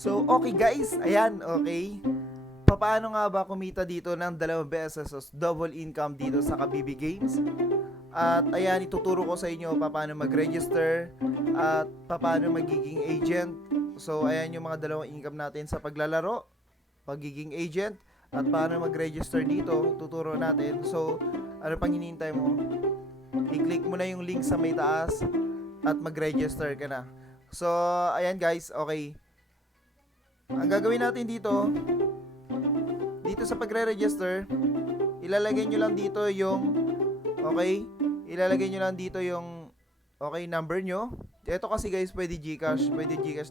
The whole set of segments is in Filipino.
So, okay guys, ayan, okay. Paano nga ba kumita dito ng 2 beses double income dito sa Kabibi Games? At ayan, ituturo ko sa inyo paano mag-register at paano magiging agent. So, ayan yung mga dalawang income natin sa paglalaro, pagiging agent, at paano mag-register dito, tuturo natin. So, ano pang hinihintay mo? I-click mo na yung link sa may taas at mag-register ka na. So, ayan guys, okay. Ang gagawin natin dito sa pagre-register, ilalagay nyo lang dito yung, okay, ilalagay nyo lang dito yung, okay, number nyo. Ito kasi guys, pwede Gcash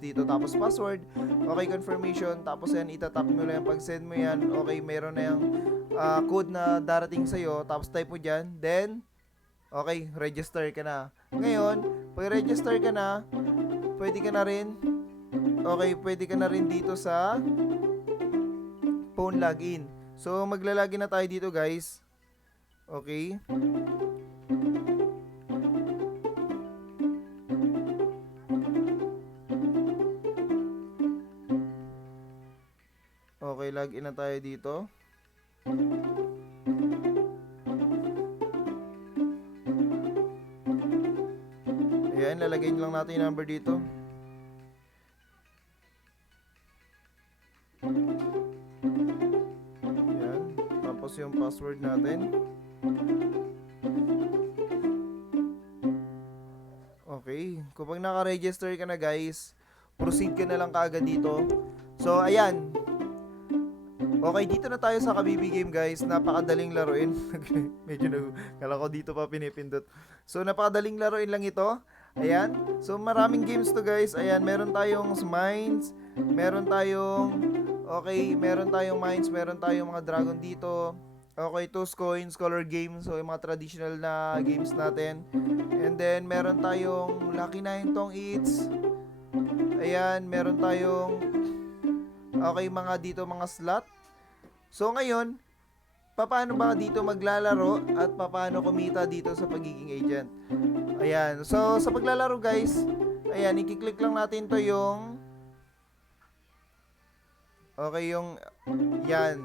dito, tapos password, okay, confirmation, tapos yan, itatap mo lang, pag send mo yan, okay, meron na yung code na darating sa'yo, tapos type mo dyan, then, okay, register ka na. Ngayon, pag register ka na, pwede ka na rin, okay, pwede ka na rin dito sa phone login. So, maglalagin na tayo dito guys. Okay. Okay, login na tayo dito. Ayan, lalagay lang natin yung number dito. Ayan, tapos yung password natin. Okay, kapag naka-register ka na guys, proceed ka na lang kaagad dito. So, ayan. Okay, dito na tayo sa Kabibi Game guys. Napakadaling laruin. Medyo kala ko dito pa pinipindot. So, napakadaling laruin lang ito. Ayan. So, maraming games to guys. Ayan, meron tayong mines. Meron tayong, okay, meron tayong mines. Meron tayong mga dragon dito. Okay, toss coins, color games. So, yung mga traditional na games natin. And then, meron tayong Lucky 9 Tong Eats. Ayan, meron tayong, okay, mga dito, mga slot. So, ngayon, paano ba dito maglalaro at paano kumita dito sa pagiging agent? Ayan. So, sa paglalaro guys, ayan, i-click lang natin to yung, okay, yung, yan.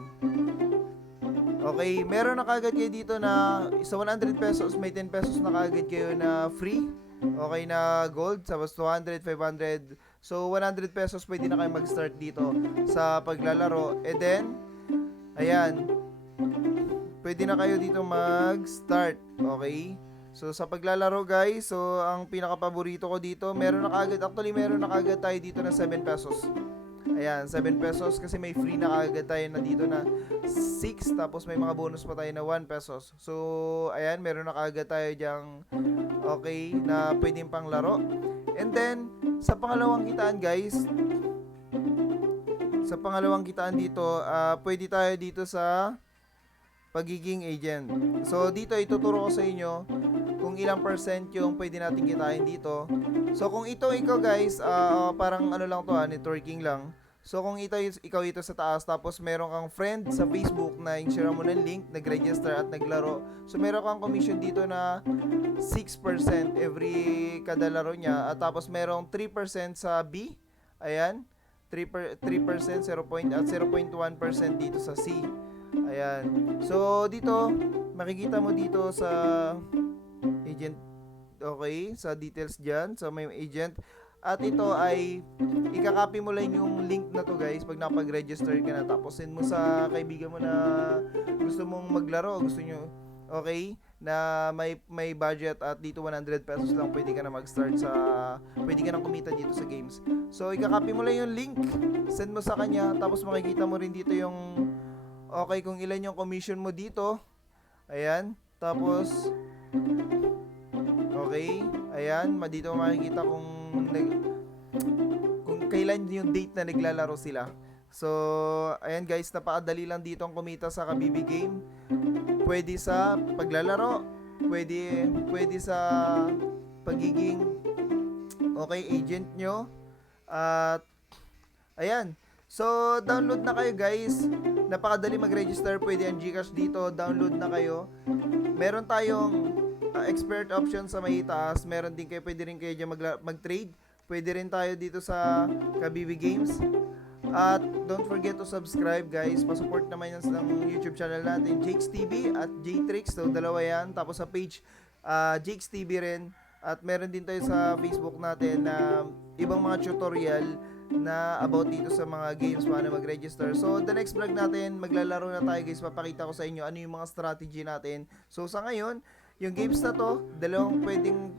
Okay, meron na kagad kayo dito na sa 100 pesos, may 10 pesos na kagad kayo na free. Okay, na gold, sa 200, 500. So, 100 pesos pwede na kayo mag-start dito sa paglalaro. And then, ayan, pwede na kayo dito mag-start. Okay? So, sa paglalaro guys, so, ang pinaka-paborito ko dito, meron na kagad, actually meron na kagad tayo dito na 7 pesos. Ayan, 7 pesos kasi may free na kagad tayo na dito na 6, tapos may mga bonus pa tayo na 1 pesos. So, ayan, meron na kagad tayo dyang, okay, na pwedeng pang laro. And then, sa pangalawang kitaan guys, dito, pwede tayo dito sa pagiging agent. So, dito ituturo ko sa inyo kung ilang percent yung pwede natin kitain dito. So, kung ikaw guys, parang ano lang to, networking lang. So, kung ikaw ito sa taas, tapos meron kang friend sa Facebook na i-share mo ng link, nag-register at naglaro. So, meron kang commission dito na 6% every kada laro niya. At tapos merong 3% sa B. Ayan. 3%, 0.1% dito sa C. Ayan. So, dito, makikita mo dito sa agent, okay, sa details dyan. So, may agent. At ito ay, ikakopy mo lang yung link na to guys pag napag-register ka na. Tapos, send mo sa kaibigan mo na gusto mong maglaro, gusto nyo, okay, na may budget at dito 100 pesos lang pwede ka na mag-start sa, pwede ka na kumita dito sa games. So, ikakopy mo lang yung link, send mo sa kanya, tapos makikita mo rin dito yung, okay, kung ilan yung commission mo dito. Ayan, tapos, okay, ayan, dito makikita kung kailan yung date na naglalaro sila. So, ayan guys, napakadali lang dito ang kumita sa Kabibi Game. Pwede sa paglalaro, pwede sa pagiging, okay, agent nyo. At ayan. So, download na kayo guys. Napakadali mag-register. Pwede ang Gcash dito. Download na kayo. Meron tayong expert option sa may taas. Meron din kayo, pwede rin kayo dyan mag-trade. Pwede rin tayo dito sa Kabibi Games. At don't forget to subscribe guys. Pasupport naman yan ng YouTube channel natin, Jakes TV at Jtrix. So dalawa yan. Tapos sa page Jakes TV rin. At meron din tayo sa Facebook natin na ibang mga tutorial na about dito sa mga games, paano mag-register. So the next vlog natin, maglalaro na tayo guys. Papakita ko sa inyo ano yung mga strategy natin. So sa ngayon, yung games na to, dalawang pwedeng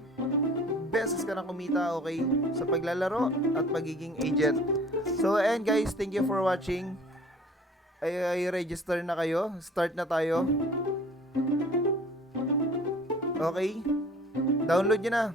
beses ka na kumita, okay, sa paglalaro at pagiging agent. So and guys, thank you for watching. Ay register na kayo. Start na tayo. Okay. Download nyo na.